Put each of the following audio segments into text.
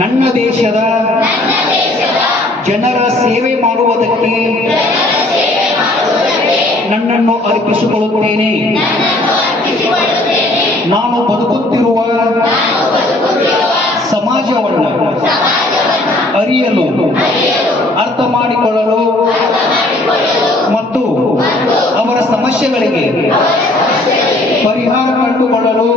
ನನ್ನ ದೇಶದ ಜನರ ಸೇವೆ ಮಾಡುವುದಕ್ಕೆ ನನ್ನನ್ನು ಅರ್ಪಿಸಿಕೊಳ್ಳುತ್ತೇನೆ. ನಾನು ಬದುಕುತ್ತಿರುವ ಸಮಾಜವನ್ನು ಅರಿಯಲು, ಅರ್ಥ ಮಾಡಿಕೊಳ್ಳಲು ಮತ್ತು ಅವರ ಸಮಸ್ಯೆಗಳಿಗೆ ಪರಿಹಾರ ಕಂಡುಕೊಳ್ಳಲು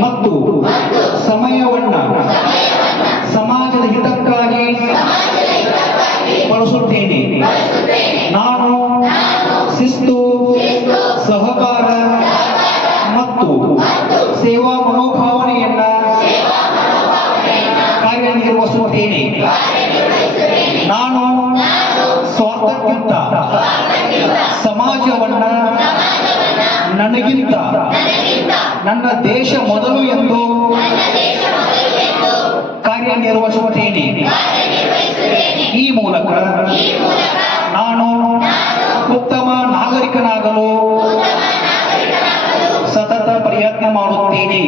ಮತ್ತು ಸಮಯವನ್ನ ಸಮಾಜದ ಹಿತಕ್ಕಾಗಿ ಬಳಸುತ್ತೇನೆ. ನಾನು ಶಿಸ್ತು ಸಹಕಾರ ಮತ್ತು ಸೇವಾ ಮನೋಭಾವನೆಯನ್ನ ಕಾರ್ಯನಿರ್ವಹಿಸುತ್ತೇನೆ. ನಾನು ಸ್ವಾರ್ಥಕ್ಕಿಂತ ಸಮಾಜವನ್ನ ನನಗಿಂತ ನನ್ನ ದೇಶ ಮೊದಲು ಎಂದು ಕಾರ್ಯನಿರ್ವಹಿಸುತ್ತೇನೆ. ಈ ಮೂಲಕ ನಾನು ಉತ್ತಮ ನಾಗರಿಕನಾಗಲು ಸತತ ಪ್ರಯತ್ನ ಮಾಡುತ್ತೇನೆ.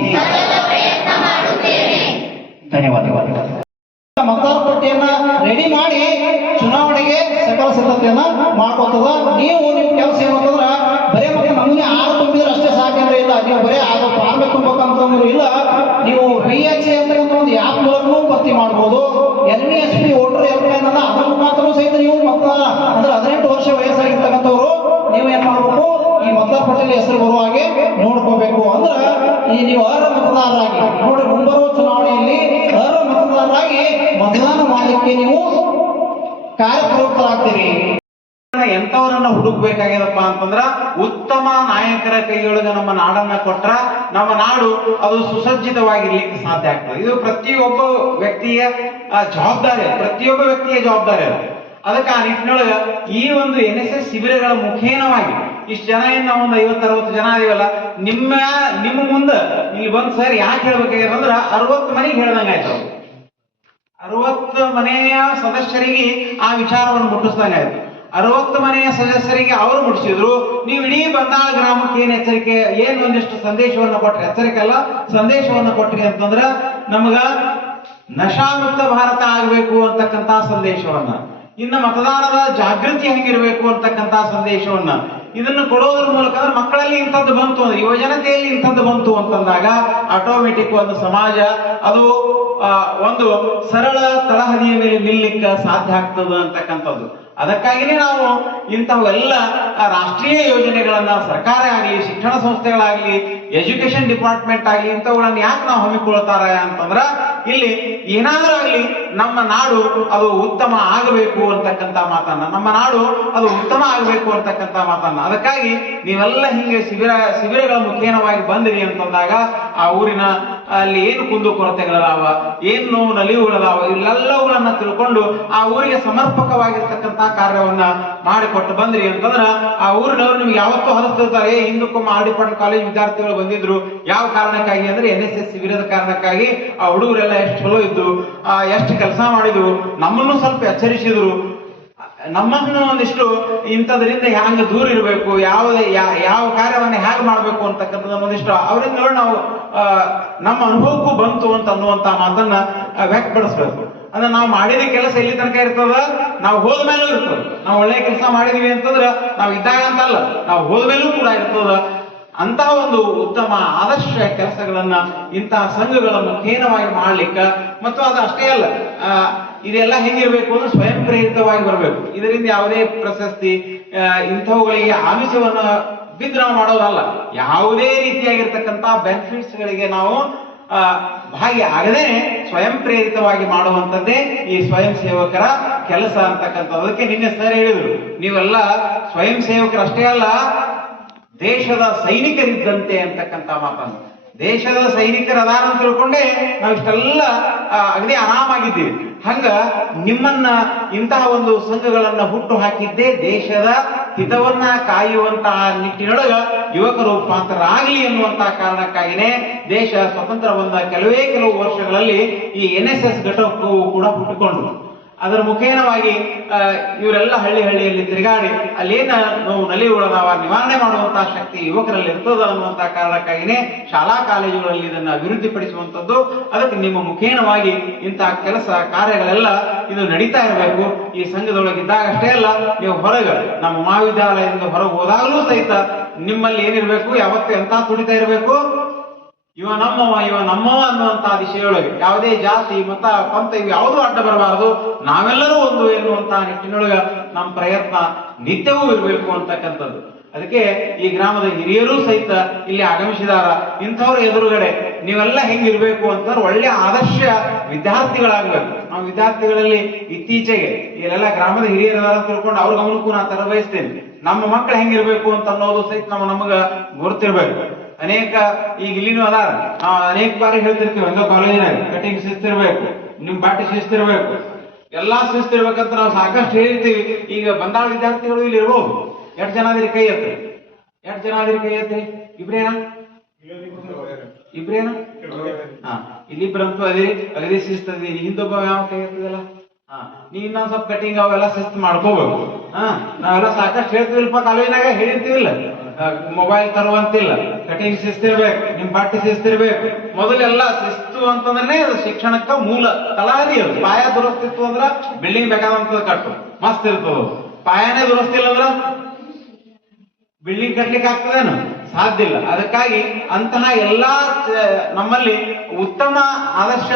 ಧನ್ಯವಾದಗಳು. ಮತದಾರ ರೆಡಿ ಮಾಡಿ ಚುನಾವಣೆಗೆ ಸಕಲ ಸಿದ್ಧತೆಯನ್ನ ಮಾಡ್ಕೊತದ. ನೀವು ನಿಮ್ ಕೆಲಸ ಏನಂತಂದ್ರ ಈ ಹೆಸರು ಬರುವ ಹಾಗೆ ನೋಡ್ಕೋಬೇಕು ಅಂದ್ರ ಈ ನೀವು ಅರ್ಹ ಮತದಾರರಾಗಿ ನೋಡಿ, ಮುಂಬರುವ ಚುನಾವಣೆಯಲ್ಲಿ ಅರ್ಹ ಮತದಾರರಾಗಿ ಮತದಾನ ಮಾಡಲಿಕ್ಕೆ ನೀವು ಕಾರ್ಯಪ್ರವೃತ್ತರಾಗ್ತೀರಿ. ಎಂತವರನ್ನ ಹುಡುಕ್ಬೇಕಾಗ್ಯದಪ್ಪ ಅಂತಂದ್ರ ಉತ್ತಮ ನಾಯಕರ ಕೈಯೊಳಗೆ ನಮ್ಮ ನಾಡನ್ನ ಕೊಟ್ರ ನಮ್ಮ ನಾಡು ಅದು ಸುಸಜ್ಜಿತವಾಗಿರ್ಲಿಕ್ಕೆ ಸಾಧ್ಯ ಆಗ್ತದೆ. ಇದು ಪ್ರತಿಯೊಬ್ಬ ವ್ಯಕ್ತಿಯ ಜವಾಬ್ದಾರಿ. ಪ್ರತಿಯೊಬ್ಬ ವ್ಯಕ್ತಿಯ ಜವಾಬ್ದಾರಿ ಅದು. ಅದಕ್ಕೆ ಆ ನಿಟ್ಟಿನೊಳಗ ಈ ಒಂದು ಎನ್ ಎಸ್ ಎಸ್ ಶಿಬಿರಗಳ ಮುಖೇನವಾಗಿ ಇಷ್ಟು ಜನ ಏನ್ ನಾವು ಒಂದು ಐವತ್ತು, ಅರವತ್ತು ಜನ ಇದೀವಲ್ಲ, ನಿಮ್ಮ ನಿಮ್ಮ ಮುಂದೆ ಇಲ್ಲಿ ಬಂದು ಸರ್ ಯಾಕೆ ಹೇಳ್ಬೇಕಾಗ್ಯದ ಅಂದ್ರ ಅರವತ್ತು ಮನೆಗೆ ಹೇಳ್ದಂಗಾಯ್ತು ಆಯ್ತು. ಅರವತ್ತು ಮನೆಯ ಸದಸ್ಯರಿಗೆ ಆ ವಿಚಾರವನ್ನು ಮುಟ್ಟಿಸ್ದಂಗೆ ಆಯ್ತು. ಅರವತ್ತು ಮನೆಯ ಸದಸ್ಯರಿಗೆ ಅವರು ಮುಟ್ಟಿಸಿದ್ರು. ನೀವು ಇಡೀ ಬಂದಾಳ ಗ್ರಾಮಕ್ಕೆ ಏನ್ ಎಚ್ಚರಿಕೆ, ಏನ್ ಒಂದಿಷ್ಟು ಸಂದೇಶವನ್ನು ಕೊಟ್ರಿ? ಎಚ್ಚರಿಕೆ ಅಲ್ಲ, ಸಂದೇಶವನ್ನು ಕೊಟ್ರಿ ಅಂತಂದ್ರ ನಮಗ ನಶಾಮುಕ್ತ ಭಾರತ ಆಗಬೇಕು ಅಂತಕ್ಕಂತ ಸಂದೇಶವನ್ನ, ಇನ್ನು ಮತದಾನದ ಜಾಗೃತಿ ಹೆಂಗಿರಬೇಕು ಅಂತಕ್ಕಂತ ಸಂದೇಶವನ್ನ ಇದನ್ನು ಕೊಡೋದ್ರ ಮೂಲಕ ಅಂದ್ರೆ ಮಕ್ಕಳಲ್ಲಿ ಇಂಥದ್ದು ಬಂತು ಅಂದ್ರೆ ಯುವಜನತೆಯಲ್ಲಿ ಇಂಥದ್ದು ಬಂತು ಅಂತಂದಾಗ ಆಟೋಮೆಟಿಕ್ ಒಂದು ಸಮಾಜ ಅದು ಒಂದು ಸರಳ ತಳಹದಿಯ ಮೇಲೆ ನಿಲ್ಲಕ್ಕೆ ಸಾಧ್ಯ ಆಗ್ತದ ಅಂತಕ್ಕಂಥದ್ದು. ಅದಕ್ಕಾಗಿನೇ ನಾವು ಇಂಥವೆಲ್ಲ ರಾಷ್ಟ್ರೀಯ ಯೋಜನೆಗಳನ್ನ, ಸರ್ಕಾರ ಆಗಲಿ, ಶಿಕ್ಷಣ ಸಂಸ್ಥೆಗಳಾಗಲಿ ಎಜುಕೇಶನ್ ಡಿಪಾರ್ಟ್ಮೆಂಟ್ ಆಗಲಿ ಇಂಥವುಗಳನ್ನು ಯಾಕೆ ನಾವು ಹಮ್ಮಿಕೊಳ್ತಾರೆ ಅಂತಂದ್ರ ಇಲ್ಲಿ ಏನಾದ್ರೂ ಆಗಲಿ ನಮ್ಮ ನಾಡು ಅದು ಉತ್ತಮ ಆಗಬೇಕು ಅಂತಕ್ಕಂಥ ಮಾತನ್ನ, ನಮ್ಮ ನಾಡು ಅದು ಉತ್ತಮ ಆಗಬೇಕು ಅಂತಕ್ಕಂಥ ಮಾತನ್ನ. ಅದಕ್ಕಾಗಿ ನೀವೆಲ್ಲ ಹಿಂಗೆ ಶಿಬಿರ, ಶಿಬಿರಗಳ ಮುಖೇನವಾಗಿ ಬಂದಿರಿ ಅಂತಂದಾಗ ಆ ಊರಿನ, ಅಲ್ಲಿ ಏನು ಕುಂದು ಕೊರತೆಗಳದಾವ ಏನು ನೋವು ನಲಿವುಗಳದಾವ ಇವೆಲ್ಲವುಗಳನ್ನ ತಿಳ್ಕೊಂಡು ಆ ಊರಿಗೆ ಸಮರ್ಪಕವಾಗಿರ್ತಕ್ಕಂಥ ಕಾರ್ಯವನ್ನ ಮಾಡಿಕೊಟ್ಟು ಬಂದ್ರಿ ಅಂತಂದ್ರ ಆ ಊರಿನವರು ನಿಮ್ಗೆ ಯಾವತ್ತೂ ಹರಿಸ್ತಿರ್ತಾರೆ ಹಿಂದಕ್ಕೊಮ್ಮ ಆಡಿಪಾಟ ಕಾಲೇಜ್ ವಿದ್ಯಾರ್ಥಿಗಳು ಬಂದಿದ್ರು, ಯಾವ ಕಾರಣಕ್ಕಾಗಿ? ಅಂದ್ರೆ ಎನ್ ಎಸ್ ಎಸ್ ಶಿಬಿರದ ಕಾರಣಕ್ಕಾಗಿ ಆ ಹುಡುಗರೆಲ್ಲ ಎಷ್ಟು ಚಲೋ ಇದ್ದು, ಆ, ಎಷ್ಟು ಕೆಲಸ ಮಾಡಿದ್ರು ನಮ್ಮನ್ನು ಸ್ವಲ್ಪ ಎಚ್ಚರಿಸಿದ್ರು. ನಮ್ಮನ್ನು ಒಂದಿಷ್ಟು ಇಂಥದ್ರಿಂದ ಹ್ಯಾಂಗ ದೂರ ಇರಬೇಕು ಯಾವ ಯಾವ ಕಾರ್ಯವನ್ನು ಹೇಗೆ ಮಾಡಬೇಕು ಅಂತಕ್ಕಂಥದ್ದು ಒಂದಿಷ್ಟು ಅವರಿಂದ ನಾವು ನಮ್ಮ ಅನುಭವಕ್ಕೂ ಬಂತು ಅಂತ ಅನ್ನುವಂತ ಮಾತನ್ನ ವ್ಯಕ್ತಪಡಿಸ್ಬೇಕು. ಅಂದ್ರೆ ನಾವು ಮಾಡಿದ ಕೆಲಸ ಎಲ್ಲಿ ತನಕ ಇರ್ತದ? ನಾವು ಹೋದ ಮೇಲೂ ಇರ್ತದ. ನಾವು ಒಳ್ಳೆ ಕೆಲಸ ಮಾಡಿದೀವಿ ಅಂತಂದ್ರ ನಾವು ಇದ್ದಾಗ ಅಂತಲ್ಲ, ನಾವು ಹೋದ ಕೂಡ ಇರ್ತದ. ಅಂತಹ ಒಂದು ಉತ್ತಮ ಆದರ್ಶ ಕೆಲಸಗಳನ್ನ ಇಂತಹ ಸಂಘಗಳ ಮುಖೇನವಾಗಿ ಮಾಡ್ಲಿಕ್ಕ ಮತ್ತು ಅದು ಅಷ್ಟೇ ಅಲ್ಲ ಇದೆಲ್ಲ ಹೆಂಗಿರ್ಬೇಕು ಅಂದ್ರೆ ಸ್ವಯಂ ಪ್ರೇರಿತವಾಗಿ ಬರಬೇಕು. ಇದರಿಂದ ಯಾವುದೇ ಪ್ರಶಸ್ತಿ ಇಂಥವುಗಳಿಗೆ ಆಮಿಷವನ್ನು ಬಿದ್ದು ನಾವು ಮಾಡೋದಲ್ಲ. ಯಾವುದೇ ರೀತಿಯಾಗಿರ್ತಕ್ಕಂಥ ಬೆನಿಫಿಟ್ಸ್ ಗಳಿಗೆ ನಾವು ಆ, ಆಗದೆ ಸ್ವಯಂ ಪ್ರೇರಿತವಾಗಿ ಮಾಡುವಂಥದ್ದೇ ಈ ಸ್ವಯಂ ಸೇವಕರ ಕೆಲಸ ಅಂತಕ್ಕಂಥದ್ದಕ್ಕೆ ನಿನ್ನೆ ಸರ್ ಹೇಳಿದ್ರು. ನೀವೆಲ್ಲ ಸ್ವಯಂ ಸೇವಕರು ಅಷ್ಟೇ ಅಲ್ಲ ದೇಶದ ಸೈನಿಕರಿದ್ದಂತೆ ಅಂತಕ್ಕಂಥ ಮಾತನ್ನು. ದೇಶದ ಸೈನಿಕರ ಅದಾರ ಅಂತ ತಿಳ್ಕೊಂಡೇ ನಾವು ಇಷ್ಟೆಲ್ಲ ಅಗದಿ ಆರಾಮಾಗಿದ್ದೀವಿ. ಹಂಗ ನಿಮ್ಮನ್ನ ಇಂತಹ ಒಂದು ಸಂಘಗಳನ್ನ ಹುಟ್ಟು ಹಾಕಿದ್ದೇ ದೇಶದ ಹಿತವನ್ನ ಕಾಯುವಂತಹ ನಿಟ್ಟಿನೊಳಗ ಯುವಕರು ರೂಪಾಂತರಾಗಲಿ ಎನ್ನುವಂತಹ ಕಾರಣಕ್ಕಾಗಿನೇ ದೇಶ ಸ್ವತಂತ್ರ ಕೆಲವೇ ಕೆಲವು ವರ್ಷಗಳಲ್ಲಿ ಈ ಎನ್ ಎಸ್ ಎಸ್ ಘಟಕವು ಕೂಡ ಹುಟ್ಟುಕೊಂಡ್ರು. ಅದರ ಮುಖೇನವಾಗಿ ಇವರೆಲ್ಲ ಹಳ್ಳಿ ಹಳ್ಳಿಯಲ್ಲಿ ತಿರುಗಾಡಿ, ಅಲ್ಲೇನ ನೋವು ನಲಿವುಗಳದಾವ ನಿವಾರಣೆ ಮಾಡುವಂತಹ ಶಕ್ತಿ ಯುವಕರಲ್ಲಿ ಇರ್ತದ ಅನ್ನುವಂತಹ ಕಾರಣಕ್ಕಾಗಿನೇ ಶಾಲಾ ಕಾಲೇಜುಗಳಲ್ಲಿ ಇದನ್ನು ಅಭಿವೃದ್ಧಿಪಡಿಸುವಂಥದ್ದು. ಅದಕ್ಕೆ ನಿಮ್ಮ ಮುಖೇನವಾಗಿ ಇಂತಹ ಕೆಲಸ ಕಾರ್ಯಗಳೆಲ್ಲ ಇದು ನಡೀತಾ ಇರಬೇಕು. ಈ ಸಂಘದೊಳಗಿದ್ದಾಗ ಅಷ್ಟೇ ಅಲ್ಲ, ನೀವು ಹೊರಗೆ, ನಮ್ಮ ಮಹಾವಿದ್ಯಾಲಯದಿಂದ ಹೊರಗೆ ಹೋದಾಗಲೂ ಸಹಿತ ನಿಮ್ಮಲ್ಲಿ ಏನಿರ್ಬೇಕು, ಯಾವತ್ತೂ ಎಂತ ತುಡಿತಾ ಇರಬೇಕು? ಇವ ನಮ್ಮವ ಇವ ನಮ್ಮವ ಅನ್ನುವಂತಹ ದಿಶೆಯೊಳಗೆ ಯಾವುದೇ ಜಾತಿ, ಮತ, ಪಂಥ, ಇವು ಯಾವುದೂ ಅಡ್ಡ ಬರಬಾರದು. ನಾವೆಲ್ಲರೂ ಒಂದು ಎನ್ನುವಂತಹ ನಿಟ್ಟಿನೊಳಗೆ ನಮ್ಮ ಪ್ರಯತ್ನ ನಿತ್ಯವೂ ಇರಬೇಕು ಅಂತಕ್ಕಂಥದ್ದು. ಅದಕ್ಕೆ ಈ ಗ್ರಾಮದ ಹಿರಿಯರೂ ಸಹಿತ ಇಲ್ಲಿ ಆಗಮಿಸಿದಾರ ಇಂಥವ್ರ ಎದುರುಗಡೆ ನೀವೆಲ್ಲ ಹೆಂಗಿರ್ಬೇಕು ಅಂತಂದ್ರೆ ಒಳ್ಳೆ ಆದರ್ಶ ವಿದ್ಯಾರ್ಥಿಗಳಾಗಬೇಕು. ನಾವು ವಿದ್ಯಾರ್ಥಿಗಳಲ್ಲಿ ಇತ್ತೀಚೆಗೆ ಇಲ್ಲೆಲ್ಲ ಗ್ರಾಮದ ಹಿರಿಯರದಾರ ಅಂತ ತಿಳ್ಕೊಂಡು ಅವ್ರ ಗಮನಕ್ಕೂ ನಾ ತರ ಬಯಸ್ತೇನೆ ನಮ್ಮ ಮಕ್ಕಳು ಹೆಂಗಿರ್ಬೇಕು ಅಂತ ಅನ್ನೋದು ಸಹಿತ ನಾವು ನಮಗ ಗುರುತಿರ್ಬೇಕು ಅನೇಕ, ಈಗ ಇಲ್ಲಿನೂ ಅಲ್ಲ ಅನೇಕ ಬಾರಿ ಹೇಳ್ತಿರ್ತೀವಿ, ಒಂದೋ ಕಾಲೇಜಿನಾಗ ಕಟಿಂಗ್ ಶಿಸ್ತಿರ್ಬೇಕು ನಿಮ್ ಬಾಟಿ ಶಿಸ್ತಿರ್ಬೇಕು ಎಲ್ಲಾ ಶಿಸ್ತಿರ್ಬೇಕಂತ ನಾವು ಸಾಕಷ್ಟು ಹೇಳಿರ್ತೀವಿ. ಈಗ ಬಂದಾಳ ವಿದ್ಯಾರ್ಥಿಗಳು ಇಲ್ಲಿ ಇರ್ಬೋದು. ಎಷ್ಟು ಜನ ಆದ್ರೆ ಕೈ ಎತ್ತಿ? ಎಷ್ಟು ಜನ ಆದ್ರೆ ಕೈ ಇಬ್ರೇನಾ? ಇಬ್ರೇನಾ? ಹಾ ಇಲ್ಲಿಬ್ರಂತೂ ಅದೇ, ಅಗದಿ ಶಿಸ್ತದಿ ಹಿಂದೊಬ್ಬ ಯಾವ ಕೈ ಎತ್ತದಲ್ಲ ಹಾ, ನೀ ಇನ್ನೊಂದ್ ಸ್ವಲ್ಪ ಕಟಿಂಗ್ ಅವೆಲ್ಲ ಶಿಸ್ತು ಮಾಡ್ಕೋಬೇಕು. ನಾವೆಲ್ಲ ಸಾಕಷ್ಟು ಹೇಳ್ತೀವಿಲ್ಪ ಕಾಲೇಜಿನಾಗ ಹೇಳಿರ್ತೀವಿಲ್ಲ. ಮೊಬೈಲ್ ತರುವಂತಿಲ್ಲ. ಕಟಿಂಗ್ ಶಿಸ್ತಿರ್ಬೇಕು ನಿಮ್ ಪಾಟಿ ಶಿಸ್ತಿರ್ಬೇಕು ಮೊದಲೆಲ್ಲ ಶಿಸ್ತು ಅಂತಂದ್ರೆ ಶಿಕ್ಷಣಕ್ಕ ಮೂಲ ಕಲಾದಿ ಅದು ಪಾಯ ದುರಸ್ತಿತ್ತು ಅಂದ್ರ ಬಿಲ್ಡಿಂಗ್ ಬೇಕಾದಂತ ಕಟ್ಟು ಮಸ್ತ್ ಇರ್ತದ. ಪಾಯನೇ ದುರಸ್ತಿಲ್ಲ ಅಂದ್ರ ಬಿಲ್ಡಿಂಗ್ ಕಟ್ಲಿಕ್ಕೆ ಆಗ್ತದೇನು? ಸಾಧ್ಯ ಇಲ್ಲ. ಅದಕ್ಕಾಗಿ ಅಂತಹ ಎಲ್ಲಾ ನಮ್ಮಲ್ಲಿ ಉತ್ತಮ ಆದರ್ಶ